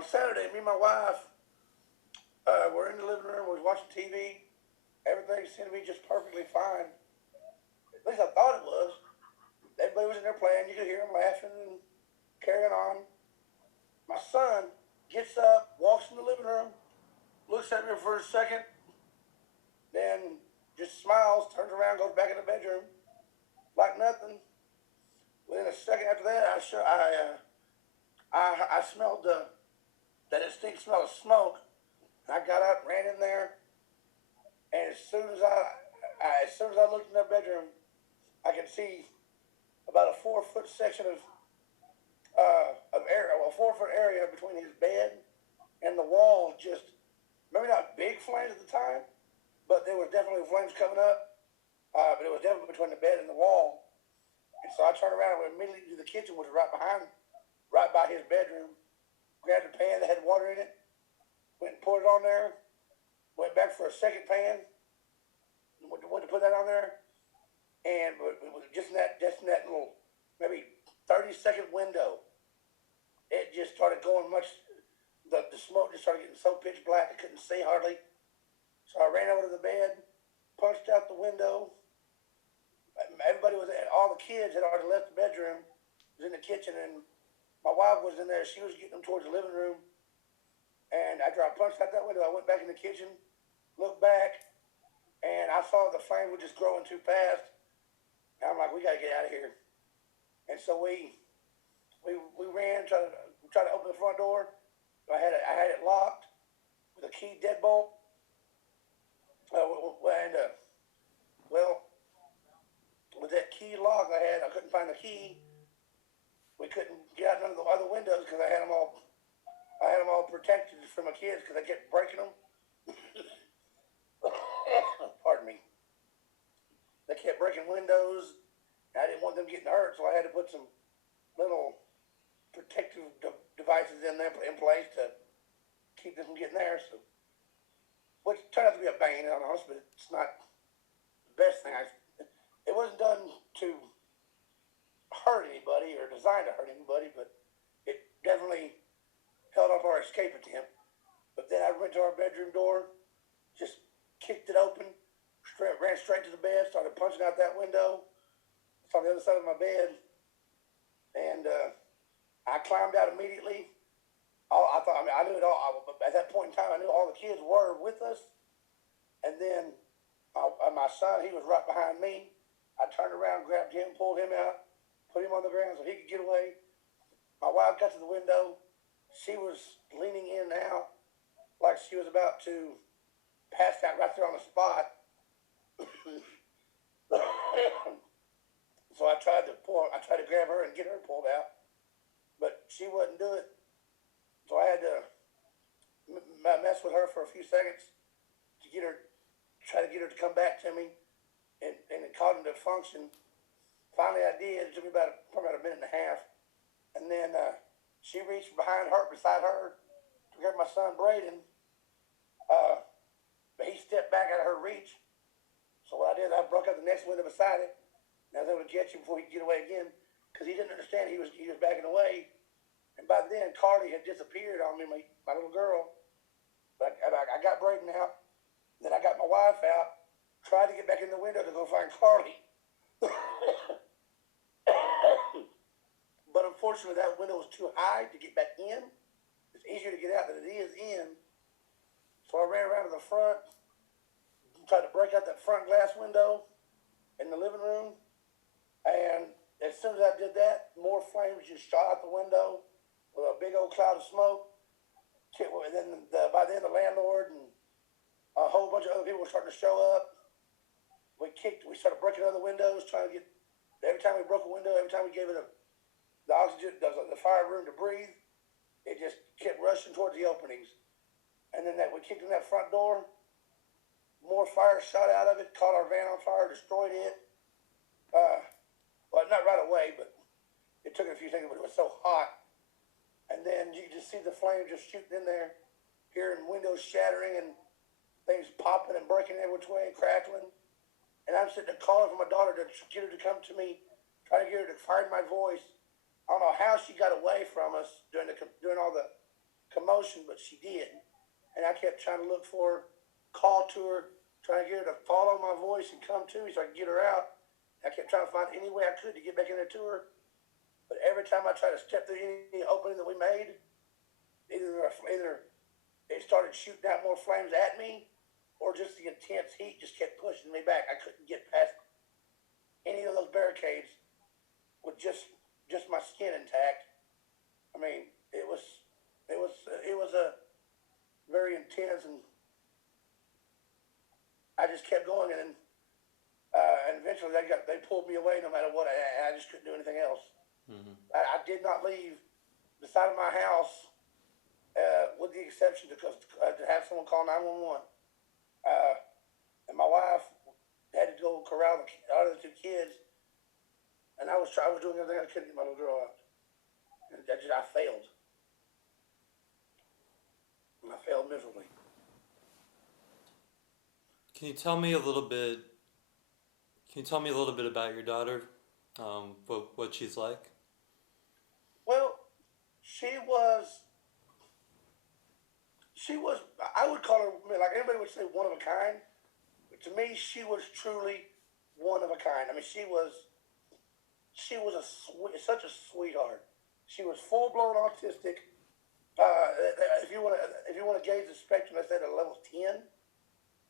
on Saturday, me and my wife were in the living room. We was watching TV. Everything seemed to be just perfectly fine. At least I thought it was. Everybody was in there playing. You could hear them laughing and carrying on. My son gets up, walks in the living room, looks at me for a second, then just smiles, turns around, goes back in the bedroom like nothing. Within a second after that, I smelled that distinct smell of smoke. And I got up, ran in there, and as soon as I looked in that bedroom, I could see about a 4-foot section of area, well, a 4-foot area between his bed and the wall. Just maybe not big flames at the time, but there was definitely flames coming up. But it was definitely between the bed and the wall. And so I turned around and went immediately to the kitchen, which was right by his bedroom. Grabbed a pan that had water in it, went and poured it on there. Went back for a second pan, went to put that on there, and it was just in that little maybe 30-second window. It just started going much. The smoke just started getting so pitch black I couldn't see hardly. So I ran over to the bed, punched out the window. Everybody was there. All the kids had already left the bedroom. Was in the kitchen, and my wife was in there. She was getting them towards the living room. And after I punched out that window, I went back in the kitchen, looked back, and I saw the flame was just growing too fast. And I'm like, we got to get out of here. And so we ran, tried to open the front door. I had it locked with a key deadbolt. With that key locked, I couldn't find the key. We couldn't get out none of the other windows because I had them all protected from my kids because I kept breaking them. Pardon me. They kept breaking windows. I didn't want them getting hurt, so I had to put some little protective devices in place to keep them from getting there. So, which turned out to be a bane, to be honest, but it's not the best thing. It wasn't done to hurt anybody or designed to hurt anybody, but it definitely held up our escape attempt. But then I went to our bedroom door, just kicked it open, ran straight to the bed, started punching out that window. It's on the other side of my bed, and I climbed out immediately. I knew it all. At that point in time, I knew all the kids were with us. And then my son, he was right behind me. I turned around, grabbed him, pulled him out, put him on the ground so he could get away. My wife got to the window. She was leaning in and out like she was about to pass out right there on the spot. So I tried to grab her and get her pulled out, but she wouldn't do it. So I had to mess with her for a few seconds to try to get her to come back to me, and it caused him to function. Finally, I did. It took me probably about a minute and a half, and then she reached beside her to grab my son Braden, but he stepped back out of her reach. So what I did, I broke out the next window beside it, and I was able to catch him before he could get away again, because he didn't understand he was backing away. And by then, Carlee had disappeared on me, my little girl. But I got Braden out. Then I got my wife out, tried to get back in the window to go find Carlee. But unfortunately, that window was too high to get back in. It's easier to get out than it is in. So I ran around to the front, tried to break out that front glass window in the living room. And as soon as I did that, more flames just shot out the window with a big old cloud of smoke. And then by then, the landlord and a whole bunch of other people were starting to show up. We started breaking other windows, trying to get. Every time we broke a window, every time we gave it the oxygen, the fire room to breathe, it just kept rushing towards the openings. And then we kicked in that front door. More fire shot out of it, caught our van on fire, destroyed it. Well, not right away, but it took a few seconds, but it was so hot. And then you just see the flame just shooting in there, hearing windows shattering and things popping and breaking every which way and crackling. And I'm sitting there calling for my daughter to get her to come to me, trying to get her to find my voice. I don't know how she got away from us during all the commotion, but she did. And I kept trying to look for her, call to her, trying to get her to follow my voice and come to me so I could get her out. I kept trying to find any way I could to get back in there to her. But every time I tried to step through any opening that we made, either it started shooting out more flames at me, or just the intense heat just kept pushing me back. I couldn't get past any of those barricades with just my skin intact. I mean, it was a very intense, and I just kept going, and eventually they pulled me away no matter what. I just couldn't do anything else. Mm-hmm. I did not leave the side of my house, with the exception to have someone call 911. Uh, and my wife had to go corral the other two kids, and I was doing everything I could to get my little girl out, and I failed. And I failed miserably. Can you tell me a little bit? Can you tell me a little bit about your daughter? What she's like? Well, she was. She was. I would call her, like anybody would say, one of a kind. But to me, she was truly one of a kind. I mean, she was. She was such a sweetheart. She was full blown autistic. If you want to gauge the spectrum, I said a level 10.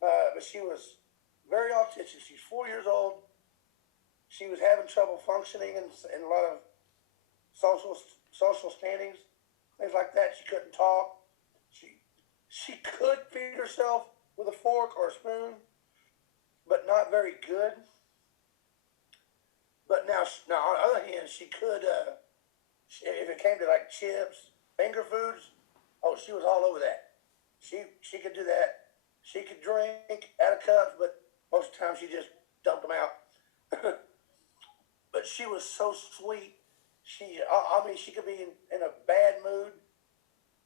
But she was very autistic. She's 4 years old. She was having trouble functioning in a lot of social standings, things like that. She couldn't talk. She could feed herself with a fork or a spoon, but not very good. But now on the other hand, she could, if it came to like chips, finger foods, oh, she was all over that. She could do that. She could drink out of cups, but most of the time she just dumped them out. But she was so sweet. I mean, she could be in a bad mood,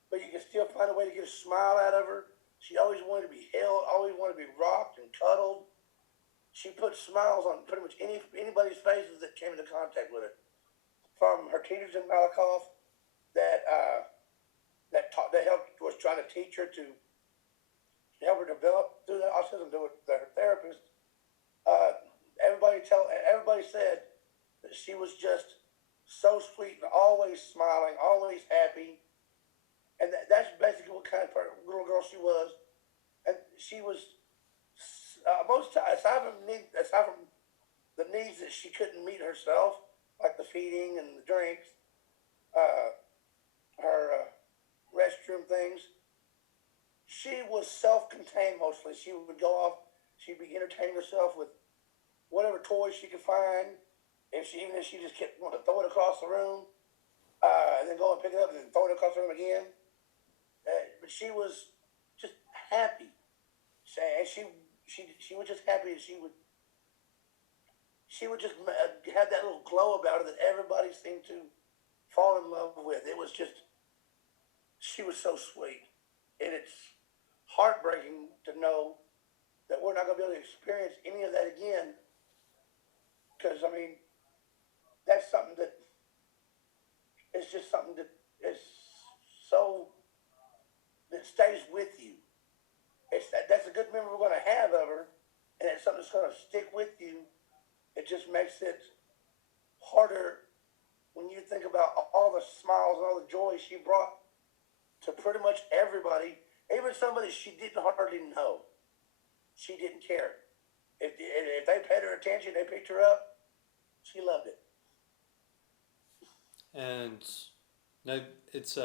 but you could still find a way to get a smile out of her. She always wanted to be held, always wanted to be rocked and cuddled. She put smiles on pretty much anybody's faces that came into contact with her. From her teachers in Malakoff that that helped, was trying to teach her to help her develop through the autism, to her therapist. Everybody said that she was just so sweet and always smiling, always happy, and that's basically what kind of little girl she was. And she was, most times, aside from the needs that she couldn't meet herself, like the feeding and the drinks, her restroom things, she was self-contained mostly. She would go off, she'd be entertaining herself with whatever toys she could find. Even if she just kept wanting to throw it across the room, and then go and pick it up and then throw it across the room again. But she was just happy. And she was just happy, and she would just have that little glow about her that everybody seemed to fall in love with. It was just, she was so sweet. And it's heartbreaking to know that we're not going to be able to experience any of that again. Because, I mean, that's something that, it's just something that is so, that stays with you. That's a good memory we're going to have of her, and it's something that's going to stick with you. It just makes it harder when you think about all the smiles and all the joy she brought to pretty much everybody, even somebody she didn't hardly know. She didn't care. If they paid her attention, they picked her up, she loved it. And now it's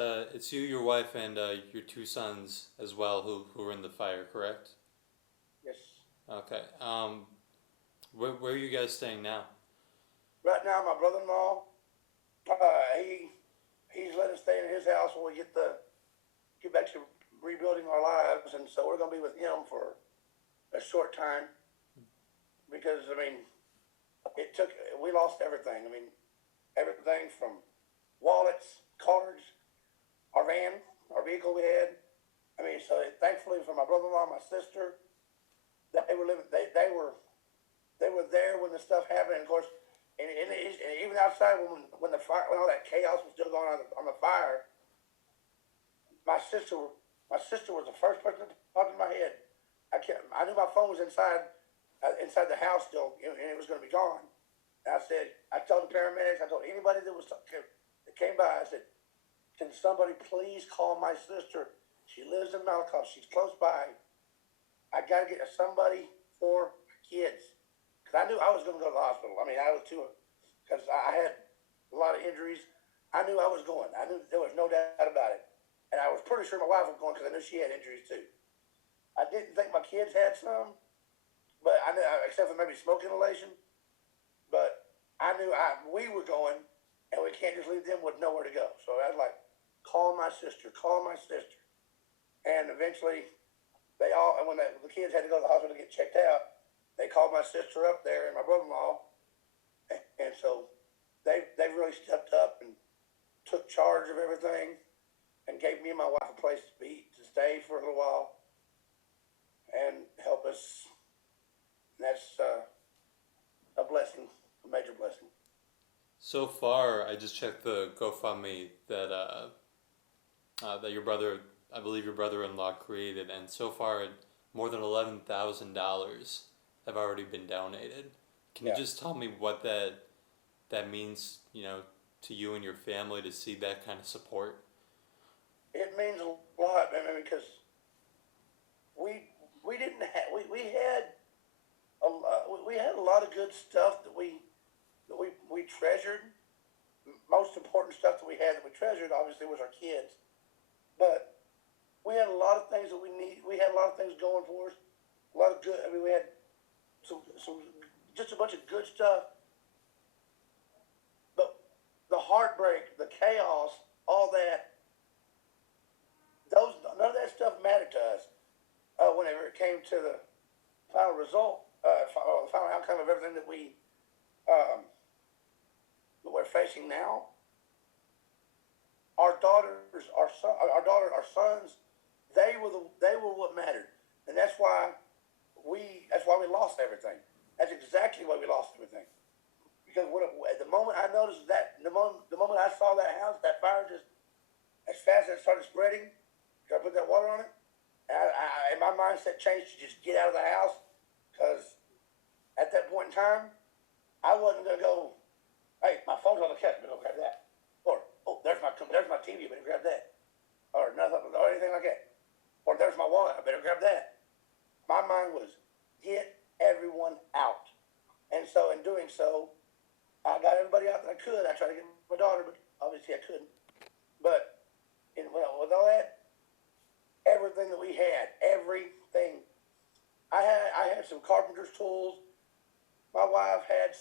you, your wife, and your two sons as well who were in the fire, correct? Yes. Okay. Where are you guys staying now? Right now, my brother-in-law, he's let us stay in his house when we get back to rebuilding our lives, and so we're going to be with him for a short time, because, I mean, we lost everything. I mean, everything from wallets, cards, our van, our vehicle we had. I mean, so thankfully for my brother-in-law, my sister, they were living. They were there when the stuff happened. And of course, and even outside when the fire, when all that chaos was still going on the fire, my sister, my sister was the first person to pop in my head. I knew my phone was inside the house still, and it was going to be gone. And I told the paramedics, I told anybody that came by, I said, can somebody please call my sister? She lives in Malakoff. She's close by. I got to get somebody for kids. Because I knew I was going to go to the hospital. I mean, I was too, because I had a lot of injuries. I knew I was going. I knew there was no doubt about it. And I was pretty sure my wife was going because I knew she had injuries too. I didn't think my kids had some, but I knew, except for maybe smoke inhalation. But I knew we were going, and we can't just leave them with nowhere to go. So I was like, call my sister, call my sister. And eventually, and when the kids had to go to the hospital to get checked out, they called my sister up there and my brother-in-law. And so they really stepped up and took charge of everything and gave me and my wife a place to stay for a little while and help us. And that's a blessing, a major blessing. So far, I just checked the GoFundMe that that your brother, I believe your brother-in-law created, and so far more than $11,000 have already been donated. Can you just tell me what that means, to you and your family to see that kind of support? It means a lot, man, because we didn't have we had a lot of good stuff that we treasured. Most important stuff that we treasured obviously was our kids, but we had a lot of things that we need. We had a lot of things going for us. A lot of good. I mean, we had some just a bunch of good stuff. But the heartbreak, the chaos, all that, none of that stuff mattered to us whenever it came to the final result, the final outcome of everything that we're facing now. Our daughters, our sons, they were what mattered, and that's why we lost everything. That's exactly why we lost everything. Because the moment I noticed that, the moment I saw that house, that fire just as fast as it started spreading, I put that water on it, and my mindset changed to just get out of the house, because at that point in time, I wasn't gonna go, hey, my phone's on the couch, I'm gonna go grab that, or oh, there's my TV, I better grab that, or nothing, or anything like that, or there's my wallet, I better grab that. My mind was get everyone out, and so in doing so, I got everybody out that I could. I tried to get my daughter, but obviously I couldn't. But with all that, everything that we had, everything. I had some carpenter's tools. My wife had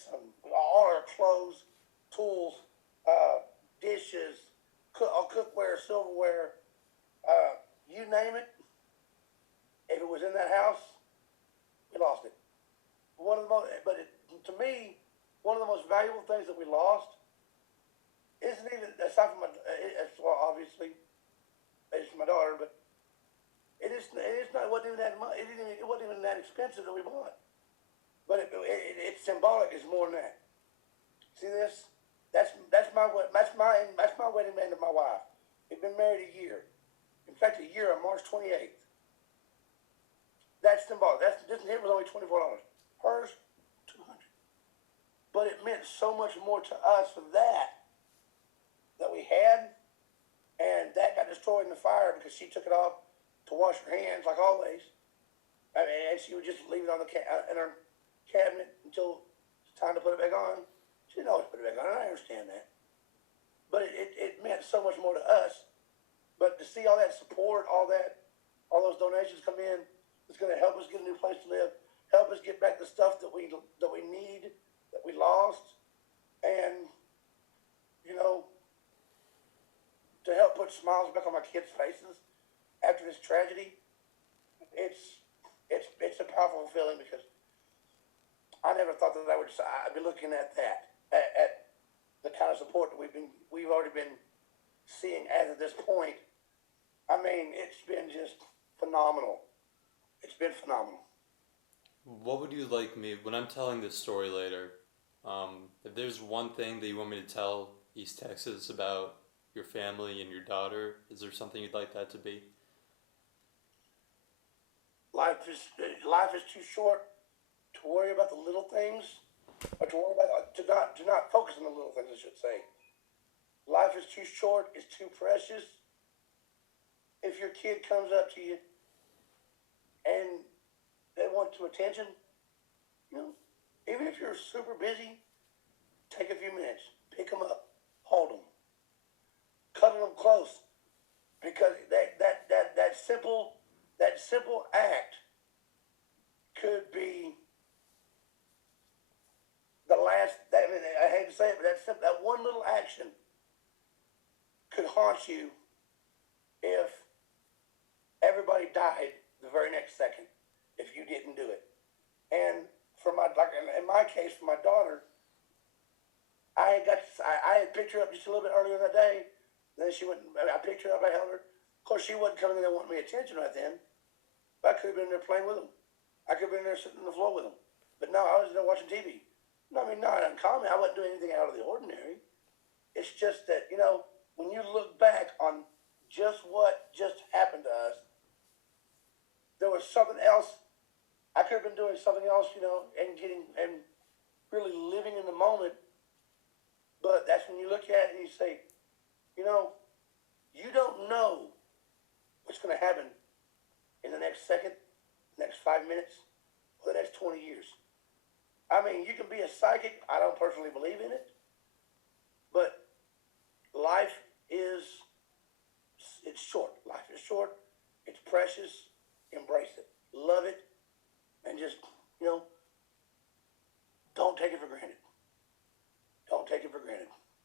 all her clothes, tools, dishes, cookware, silverware, you name it. If it was in that house, we lost it. To me, one of the most valuable things that we lost isn't even, aside from obviously, it's my daughter, but it's not, it wasn't even that much, it wasn't even that expensive that we bought. But it's symbolic, it's more than that. See this? That's my wedding band of my wife. We've been married a year. In fact, a year on March 28th. That's symbolic. This hit was only $24. Hers, $200. But it meant so much more to us for that we had, and that got destroyed in the fire because she took it off to wash her hands like always. I mean, and she would just leave it on in her cabinet until it's time to put it back on. She didn't always put it back on, and I understand that. But it meant so much more to us. But to see all that support, all those donations come in, it's going to help us get a new place to live, help us get back the stuff that we need, that we lost, and to help put smiles back on my kids' faces after this tragedy. It's a powerful feeling, because I never thought that I'd be looking at that, at the kind of support that we've already been seeing as of this point. I mean, it's been just phenomenal. It's been phenomenal. What would you like me, when I'm telling this story later, if there's one thing that you want me to tell East Texas about your family and your daughter? Is there something you'd like that to be? Life is too short to worry about the little things, or to worry about to not focus on the little things. I should say. Life is too short. It's too precious. If your kid comes up to you and they want some attention, you know, even if you're super busy, take a few minutes, pick them up, hold them, cuddle them close, because that simple act could be the last. I mean, I hate to say it, but that one little action could haunt you if everybody died the very next second if you didn't do it. And in my case, for my daughter, I had picked her up just a little bit earlier that day. Then I picked her up, I held her. Of course, she wasn't coming in there wanting me attention right then. But I could have been there playing with them. I could have been there sitting on the floor with them. But no, I was there watching TV. No, I mean, not uncommon. I wasn't doing anything out of the ordinary. It's just that, when you look back on just what just happened to us, there was something else. I could have been doing something else, and really living in the moment. But that's when you look at it and you say, you don't know what's going to happen in the next second, next 5 minutes, or the next 20 years. I mean, you can be a psychic. I don't personally believe in it. But life it's short. Life is short. It's precious. Embrace it. Love it. And just,